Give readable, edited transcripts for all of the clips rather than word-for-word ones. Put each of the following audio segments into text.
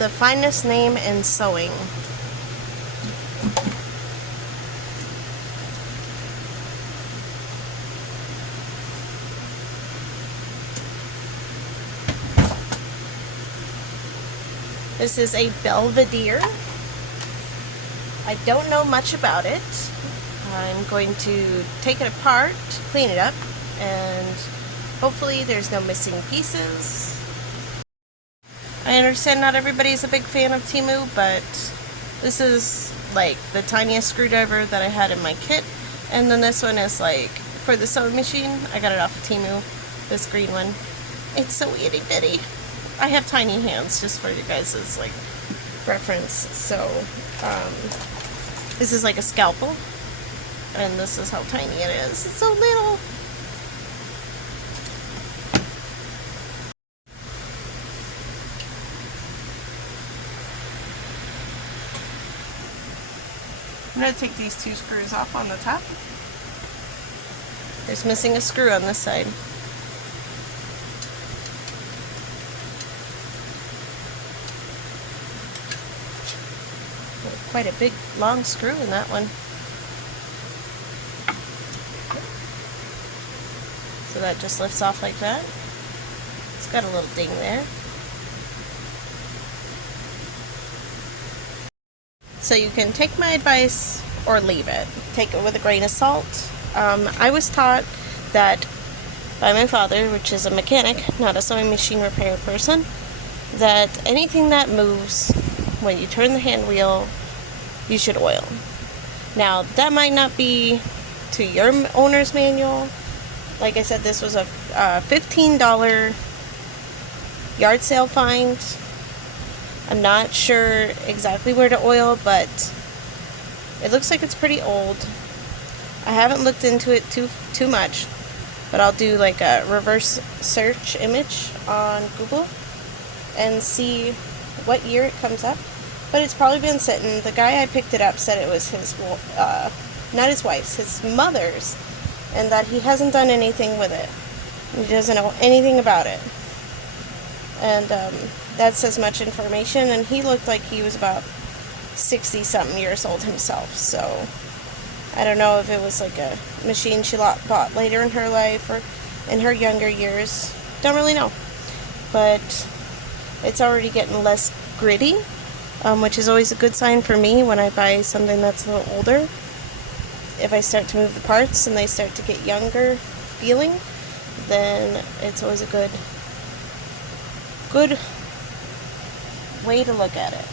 The finest name in sewing. This is a Belvedere. I don't know much about it. I'm going to take it apart, clean it up, and hopefully there's no missing pieces. I understand not everybody's a big fan of Temu, but this is like the tiniest screwdriver that I had in my kit, and then this one is like for the sewing machine. I got it off of Temu, this green one. It's so itty bitty. I have tiny hands, just for you guys' like reference. So this is like a scalpel, and this is how tiny it is. It's so little. I'm going to take these two screws off on the top. There's missing a screw on this side. Quite a big long screw in that one. So that just lifts off like that. It's got a little ding there. So you can take my advice or leave it. Take it with a grain of salt. I was taught that by my father, which is a mechanic, not a sewing machine repair person, that anything that moves when you turn the hand wheel, you should oil. Now, that might not be to your owner's manual. Like I said, this was a $15 yard sale find. I'm not sure exactly where to oil, but it looks like it's pretty old. I haven't looked into it too much, but I'll do like a reverse search image on Google and see what year it comes up. But it's probably been sitting. The guy I picked it up said it was his, not his wife's, his mother's, and that he hasn't done anything with it. He doesn't know anything about it. And that's as much information, and he looked like he was about 60-something years old himself, so I don't know if it was like a machine she bought later in her life or in her younger years. Don't really know. But it's already getting less gritty, which is always a good sign for me when I buy something that's a little older. If I start to move the parts and they start to get younger feeling, then it's always a good way to look at it.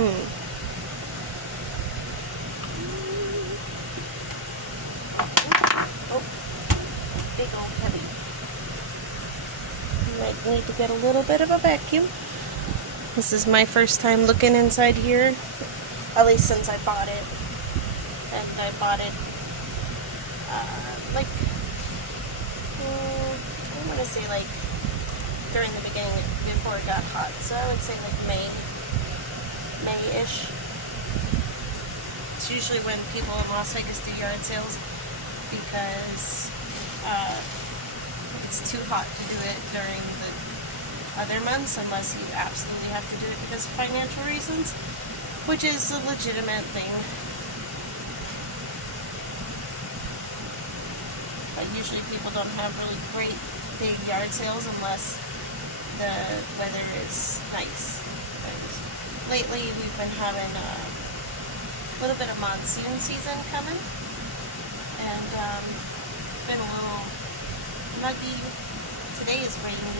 Oh, big old heavy. Might need to get a little bit of a vacuum. This is my first time looking inside here, at least since I bought it. And I bought it like I want to say like during the beginning before it got hot, so I would say like May-ish. It's usually when people in Las Vegas do yard sales, because it's too hot to do it during the other months unless you absolutely have to do it because of financial reasons. which is a legitimate thing. But usually people don't have really great big yard sales unless the weather is nice. But lately we've been having a little bit of monsoon season coming, and it's been a little muggy. Today is rainy.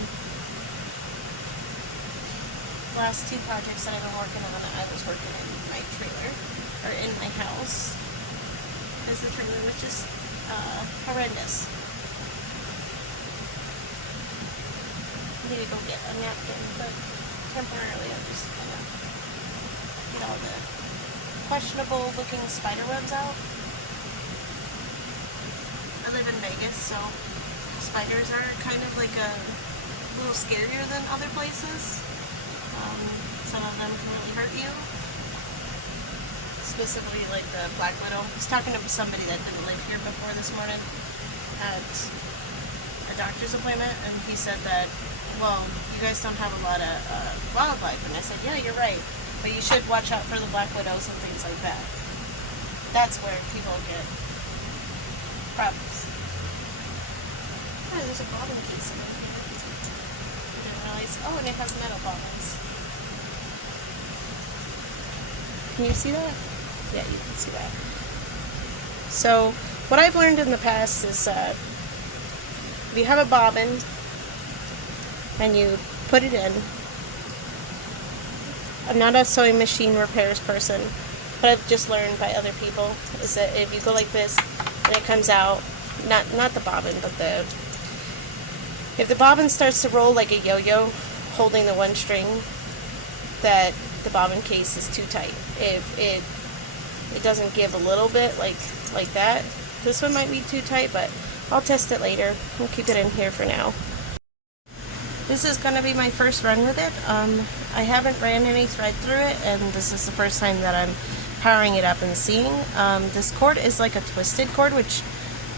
The last two projects that I've been working on, I was working in my trailer, or in my house, because the trailer was just horrendous. I need to go get a napkin, but temporarily I'm just kind of get all the questionable looking spider webs out. I live in Vegas, so spiders are kind of like a little scarier than other places. Some of them can really hurt you. Specifically like the black widow. I was talking to somebody that didn't live here before this morning at a doctor's appointment, and he said that, well, you guys don't have a lot of wildlife. And I said, yeah, you're right, but you should watch out for the black widows and things like that. That's where people get problems. Oh, there's a bobbin case in it. I didn't realize. Oh, and it has metal bobbins. Can you see that? Yeah, you can see that. So, what I've learned in the past is if you have a bobbin and you put it in, I'm not a sewing machine repairs person, but I've just learned by other people is that if you go like this and it comes out, not the bobbin, but if the bobbin starts to roll like a yo-yo holding the one string, that the bobbin case is too tight. If it doesn't give a little bit like that, this one might be too tight, but I'll test it later. We'll keep it in here for now. This is going to be my first run with it. I haven't ran any thread through it, and this is the first time that I'm powering it up and seeing. This cord is like a twisted cord, which,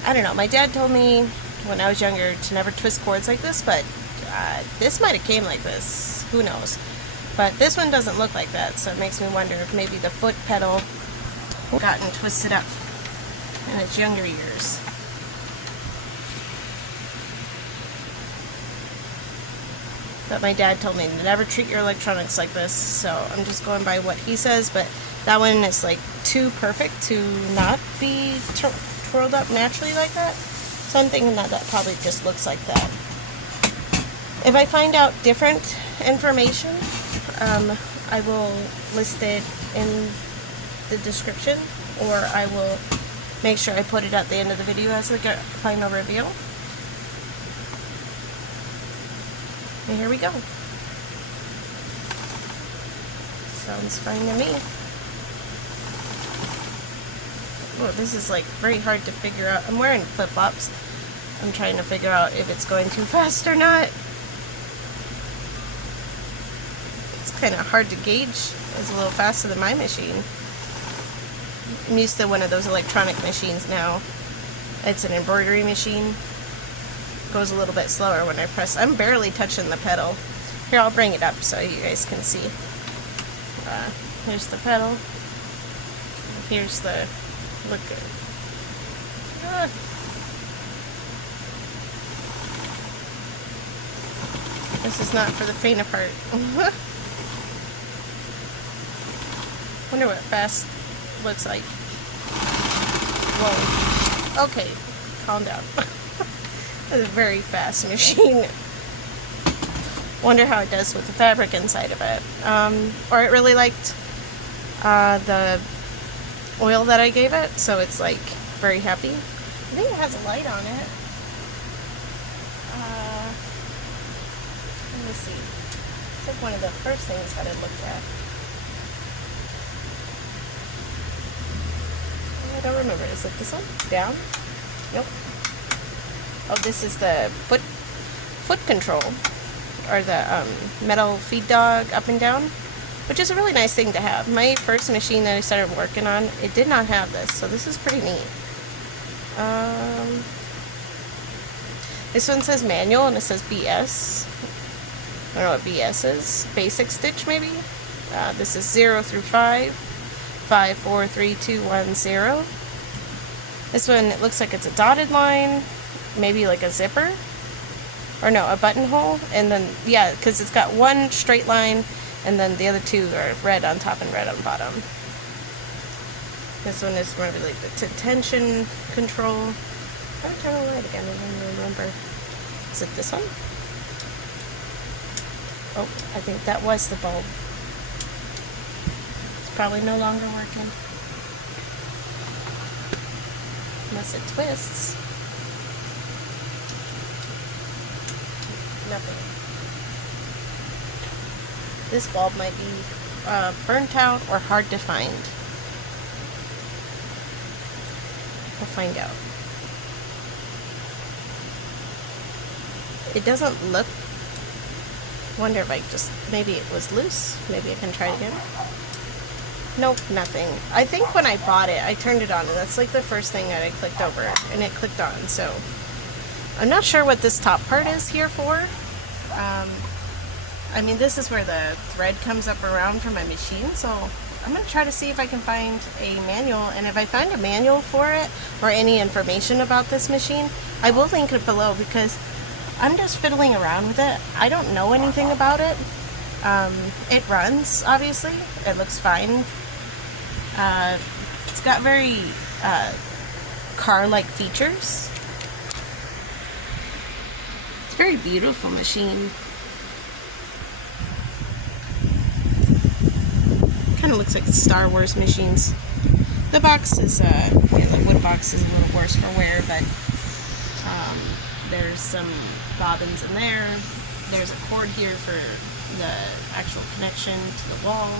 I don't know, my dad told me when I was younger to never twist cords like this, but this might have came like this. Who knows? But this one doesn't look like that, so it makes me wonder if maybe the foot pedal gotten twisted up in its younger years. But my dad told me to never treat your electronics like this, so I'm just going by what he says, but that one is like too perfect to not be twirled up naturally like that. So I'm thinking that probably just looks like that. If I find out different information, I will list it in the description, or I will make sure I put it at the end of the video as like a final review. And here we go. Sounds fine to me. Oh, this is like very hard to figure out. I'm wearing flip-flops. I'm trying to figure out if it's going too fast or not. It's kind of hard to gauge. It's a little faster than my machine. I'm used to one of those electronic machines now. It's an embroidery machine. It goes a little bit slower when I press. I'm barely touching the pedal. Here, I'll bring it up so you guys can see. Here's the pedal. Here's the look good. This is not for the faint of heart. Wonder what fast looks like. Whoa. Okay, calm down. That's a very fast machine. Wonder how it does with the fabric inside of it. Or it really liked the oil that I gave it, so it's like very happy. I think it has a light on it. Let me see. It's like one of the first things that I looked at. I don't remember. Is it this one? Down? Nope. Oh, this is the foot control, or the metal feed dog up and down, which is a really nice thing to have. My first machine that I started working on, it did not have this, so this is pretty neat. This one says manual and it says BS. I don't know what BS is. Basic stitch maybe? This is 0 through 5, 5, 4, 3, 2, 1, 0. This one, it looks like it's a dotted line, maybe like a zipper, or no, a buttonhole, and then, yeah, because it's got one straight line, and then the other two are red on top and red on bottom. This one is maybe like the tension control. I'm trying to light again, I don't remember. Is it this one? Oh, I think that was the bulb. It's probably no longer working. Unless it twists. Nothing. This bulb might be burnt out or hard to find. We'll find out. It doesn't look... Wonder if I just... Maybe it was loose. Maybe I can try it again. Nope, nothing. I think when I bought it, I turned it on, and that's like the first thing that I clicked over, and it clicked on, so... I'm not sure what this top part is here for. I mean, this is where the thread comes up around for my machine, so I'm going to try to see if I can find a manual, and if I find a manual for it, or any information about this machine, I will link it below, because I'm just fiddling around with it. I don't know anything about it. It runs, obviously. It looks fine. It's got very car-like features. It's a very beautiful machine. Kind of looks like Star Wars machines. The box is, the wood box is a little worse for wear, but there's some bobbins in there. There's a cord here for the actual connection to the wall.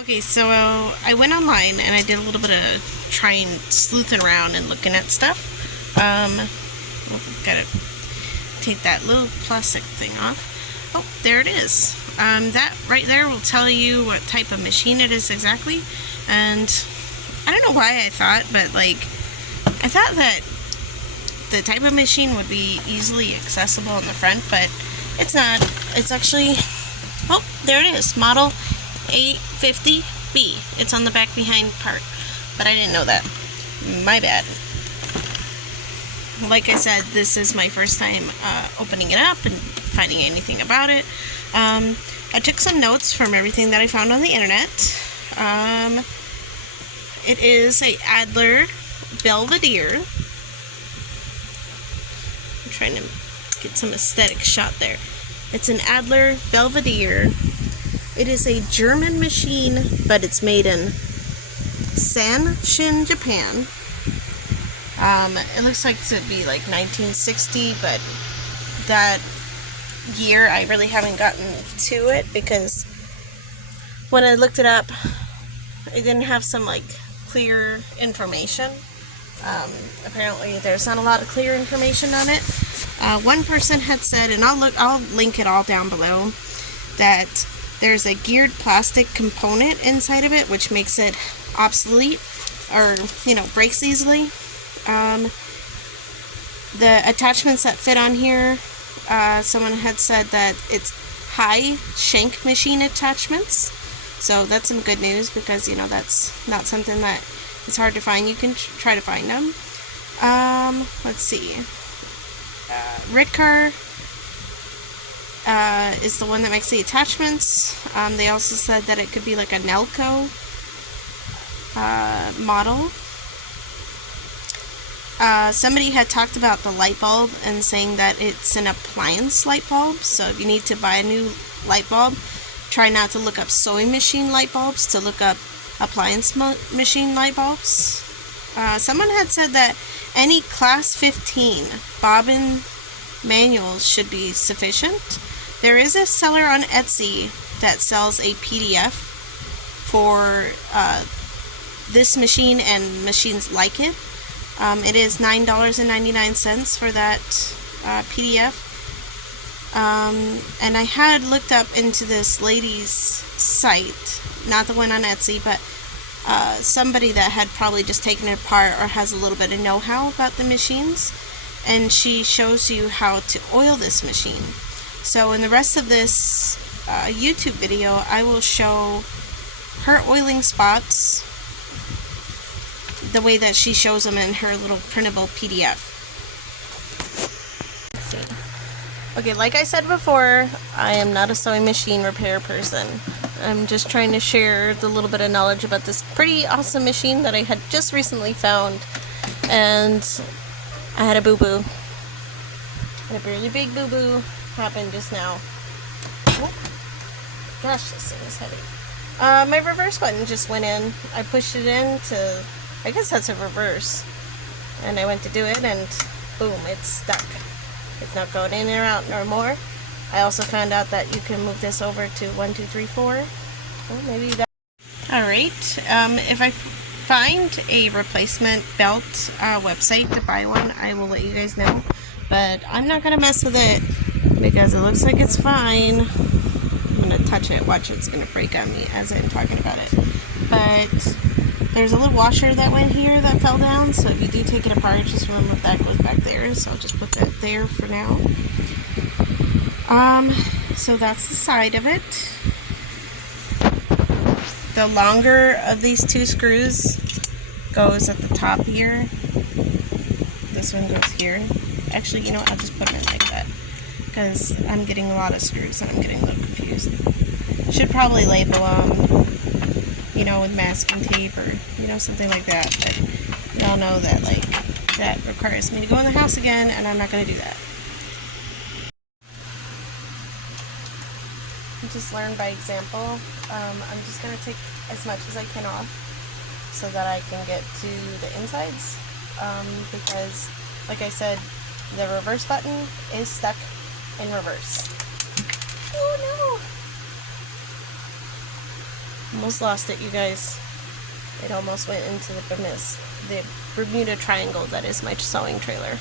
Okay, so I went online and I did a little bit of trying sleuthing around and looking at stuff. Gotta take that little plastic thing off. Oh, there it is. That right there will tell you what type of machine it is exactly. And I don't know why I thought, but like, I thought that the type of machine would be easily accessible in the front, but it's not. It's actually, oh, there it is, model 850B. It's on the back behind part, but I didn't know that. My bad. Like I said, this is my first time opening it up and finding anything about it. I took some notes from everything that I found on the internet. It is a Alder Belvedere. I'm trying to get some aesthetic shot there. It's an Alder Belvedere. It is a German machine, but it's made in Sanshin, Japan. It looks like it would be like 1960, but that year I really haven't gotten to it because when I looked it up, it didn't have some like clear information. Apparently there's not a lot of clear information on it. One person had said, and I'll link it all down below, that there's a geared plastic component inside of it which makes it obsolete or, breaks easily. The attachments that fit on here, someone had said that it's high shank machine attachments, so that's some good news because that's not something that is hard to find. You can try to find them. Let's see. Ritcar is the one that makes the attachments. They also said that it could be like a Nelco model. Somebody had talked about the light bulb and saying that it's an appliance light bulb, so if you need to buy a new light bulb, try not to look up sewing machine light bulbs, to look up appliance machine light bulbs. Someone had said that any class 15 bobbin manuals should be sufficient. There is a seller on Etsy that sells a PDF for this machine and machines like it. It is $9.99 for that PDF. And I had looked up into this lady's site, not the one on Etsy, but somebody that had probably just taken it apart or has a little bit of know-how about the machines, and she shows you how to oil this machine. So in the rest of this YouTube video, I will show her oiling spots the way that she shows them in her little printable PDF. Let's see. Okay, like I said before, I am not a sewing machine repair person. I'm just trying to share the little bit of knowledge about this pretty awesome machine that I had just recently found. And I had a boo-boo. And a really big boo-boo happened just now. Oh, gosh, this thing is heavy. My reverse button just went in. I pushed it in to, I guess that's a reverse. And I went to do it and boom, it's stuck. It's not going in or out no more. I also found out that you can move this over to 1, 2, 3, 4. Oh, maybe that. Alright, if I find a replacement belt website to buy one, I will let you guys know. But I'm not going to mess with it because it looks like it's fine. I'm going to touch it. Watch, it's going to break on me as I'm talking about it. But there's a little washer that went here that fell down, so if you do take it apart, just remember that goes back there. So I'll just put that there for now. So that's the side of it. The longer of these two screws goes at the top here. This one goes here. Actually, you know what? I'll just put them in like that because I'm getting a lot of screws and I'm getting a little confused. Should probably label them, you know, with masking tape or, you know, something like that. But y'all know that, like, that requires me to go in the house again, and I'm not going to do that. Just learn by example. I'm just going to take as much as I can off so that I can get to the insides, because like I said, the reverse button is stuck in reverse. Oh no! Almost lost it, you guys. It almost went into the Bermuda Triangle that is my sewing trailer.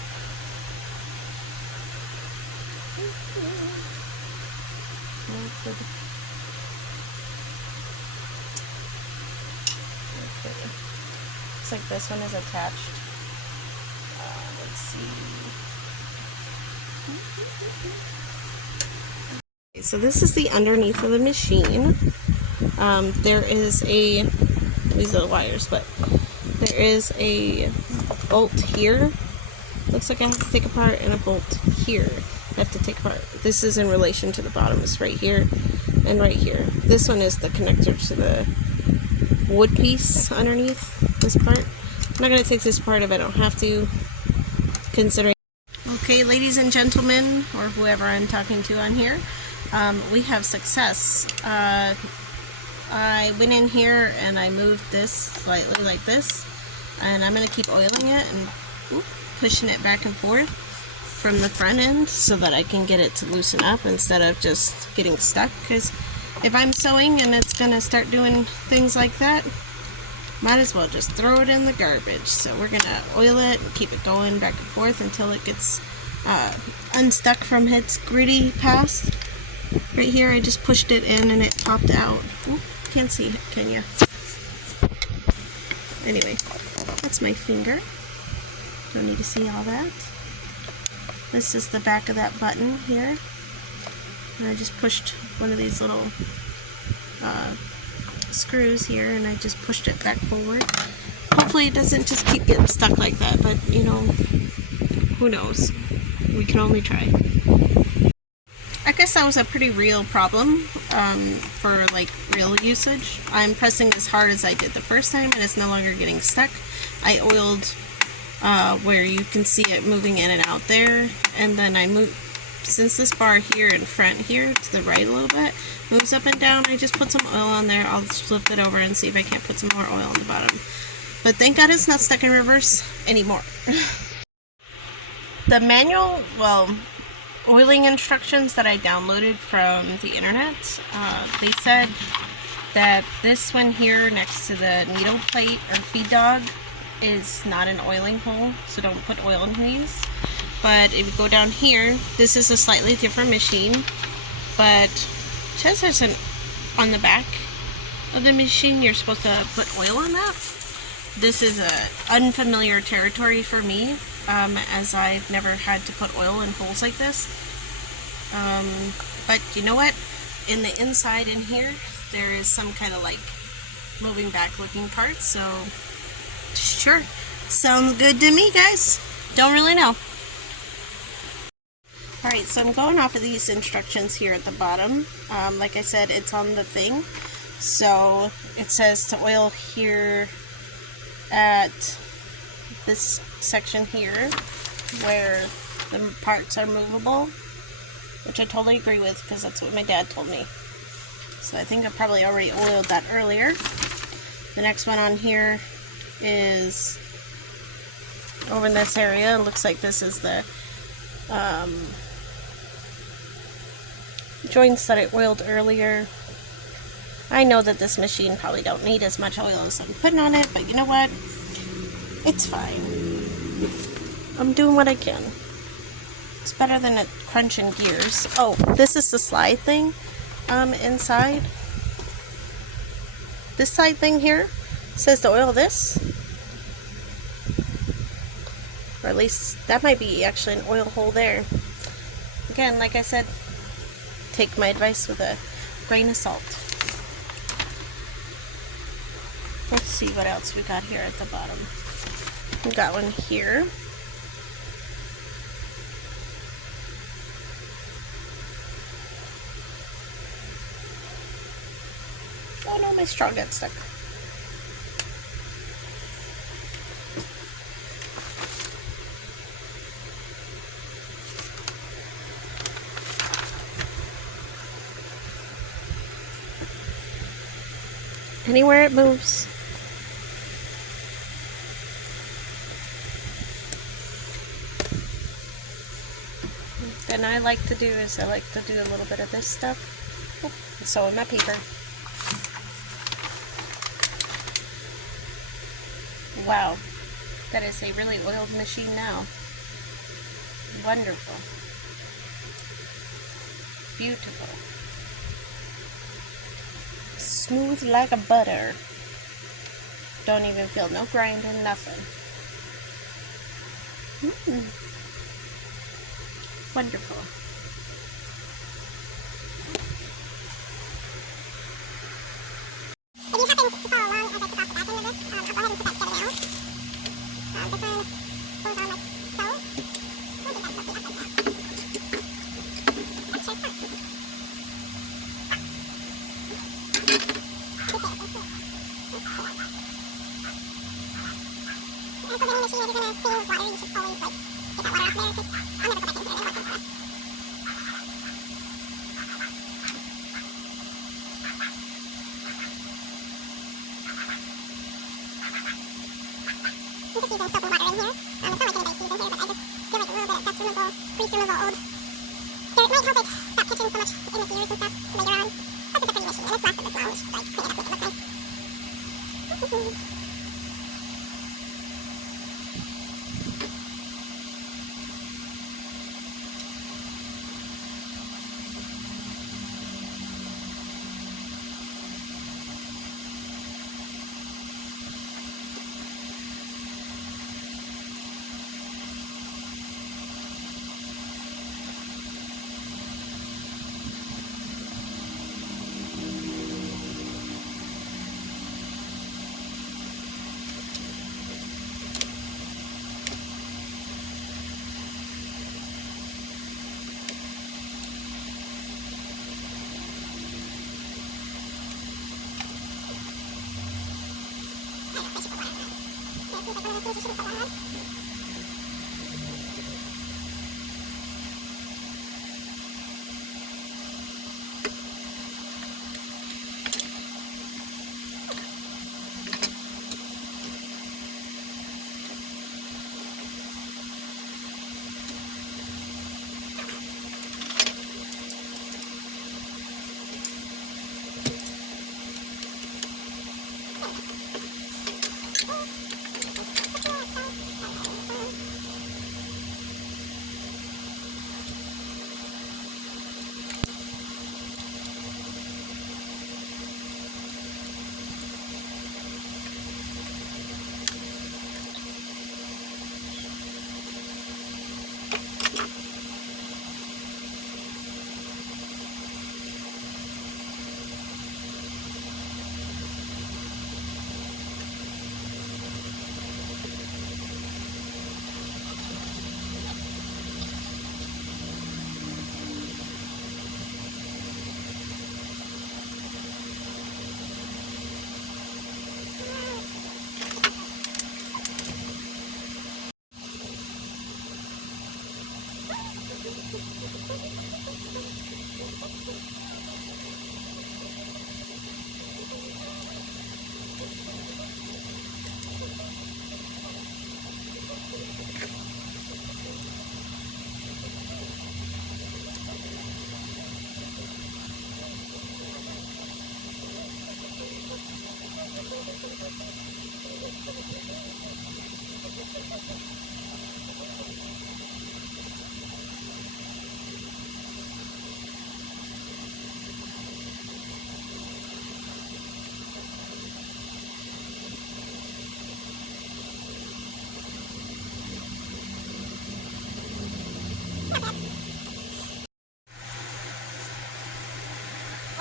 Okay. Looks like this one is attached. Let's see. Okay, so this is the underneath of the machine. There is these are the wires, but there is a bolt here. Looks like I have to take apart, and a bolt here I have to take apart. This is in relation to the bottom. It's right here and right here. This one is the connector to the wood piece underneath this part. I'm not going to take this part if I don't have to, considering. Okay, ladies and gentlemen, or whoever I'm talking to on here, we have success. I went in here and I moved this slightly like this, and I'm going to keep oiling it and pushing it back and forth from the front end so that I can get it to loosen up instead of just getting stuck, because if I'm sewing and it's going to start doing things like that, might as well just throw it in the garbage. So we're going to oil it and keep it going back and forth until it gets unstuck from its gritty past. Right here I just pushed it in and it popped out. Oop, can't see it, can you? Anyway, that's my finger. Don't need to see all that. This is the back of that button here. And I just pushed one of these little screws here, and I just pushed it back forward. Hopefully it doesn't just keep getting stuck like that, but you know, who knows? We can only try. I guess that was a pretty real problem for like real usage. I'm pressing as hard as I did the first time and it's no longer getting stuck. I oiled where you can see it moving in and out there, and then I moved, since this bar here in front here to the right a little bit moves up and down, I just put some oil on there. I'll flip it over and see if I can't put some more oil on the bottom. But thank God it's not stuck in reverse anymore. The manual, well, oiling instructions that I downloaded from the internet, they said that this one here next to the needle plate or feed dog is not an oiling hole, so don't put oil in these. But if you go down here, this is a slightly different machine, but it says there's on the back of the machine you're supposed to put oil on that. This is unfamiliar territory for me, as I've never had to put oil in holes like this. But you know what? in the inside in here, there is some kind of like moving back looking part, so sure. Sounds good to me, guys. Don't really know. Alright, so I'm going off of these instructions here at the bottom. Like I said, it's on the thing. So it says to oil here at this section here where the parts are movable, which I totally agree with because that's what my dad told me. So I think I probably already oiled that earlier. The next one on here is over in this area. It looks like this is the joints that I oiled earlier. I know that this machine probably don't need as much oil as I'm putting on it, but you know what? It's fine. I'm doing what I can. It's better than it crunching gears. Oh, this is the slide thing inside. This side thing here says to oil this. Or at least that might be actually an oil hole there. Again, like I said, take my advice with a grain of salt. Let's see what else we got here at the bottom. We got one here. Oh no, my straw got stuck. Anywhere it moves. Then I like to do is I like to do a little bit of this stuff. Oh, and sew in my paper. Wow, that is a really oiled machine now. Wonderful. Beautiful. Smooth like a butter. Don't even feel no grinding, nothing. Wonderful. If you happen to follow along as I took off the back end of this, I'll go ahead and put that together now. This one goes on like so. I don't think that's supposed to be up like that. That's sure fun. And so the new machine, if you're going to clean with water, you should always like get that water off there, because I'll never put that in here, it never works for us. I'm just using soap and water in here. It's not like anybody's using here, but I just give like a little bit of dust removal, grease removal, old dirt. Might help it stop catching so much in the gears and stuff later on. Plus it's a pretty machine, and it's lasted this long, which like clean it up, make it look nice.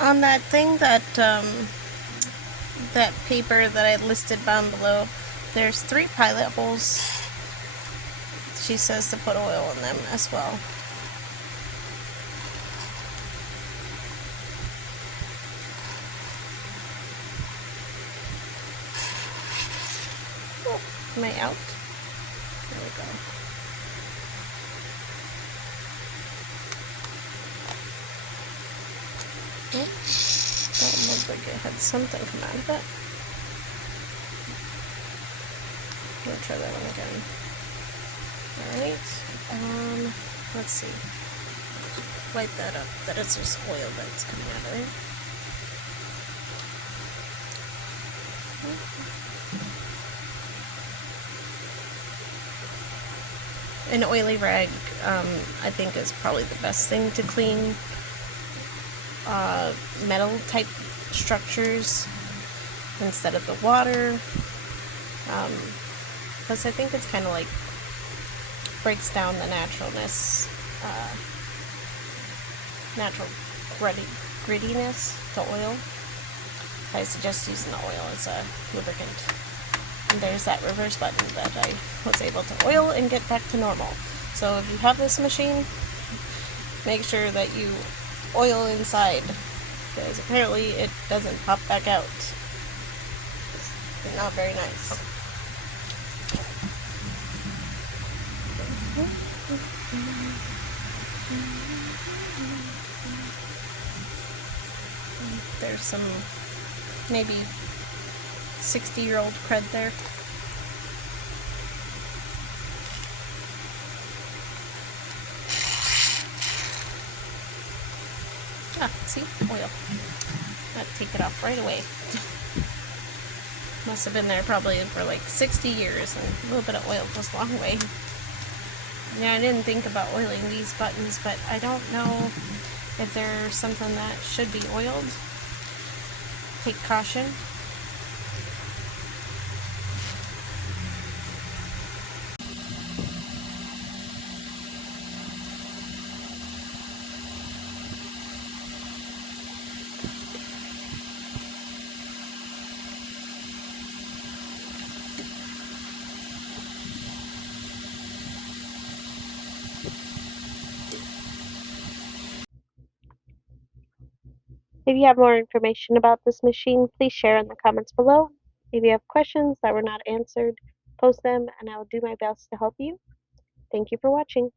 On that thing that paper that I listed down below, there's 3 pilot holes. She says to put oil in them as well. Oh, am I out? There we go. Oh, that looked like it had something come out of it. We'll try that one again. Alright, let's see. Light that up, that it's just oil that's coming out of there. An oily rag, I think, is probably the best thing to clean metal type structures instead of the water, because I think it's kind of like breaks down the naturalness, natural grittiness to oil. I suggest using the oil as a lubricant. And there's that reverse button that I was able to oil and get back to normal. So if you have this machine, make sure that you oil inside, because apparently it doesn't pop back out. It's not very nice. There's some maybe 60-year-old crud there. Ah, see? Oil. I'd take it off right away. Must have been there probably for like 60 years, and a little bit of oil goes a long way. Yeah, I didn't think about oiling these buttons, but I don't know if there's something that should be oiled. Take caution. If you have more information about this machine, please share in the comments below. If you have questions that were not answered, post them and I will do my best to help you. Thank you for watching.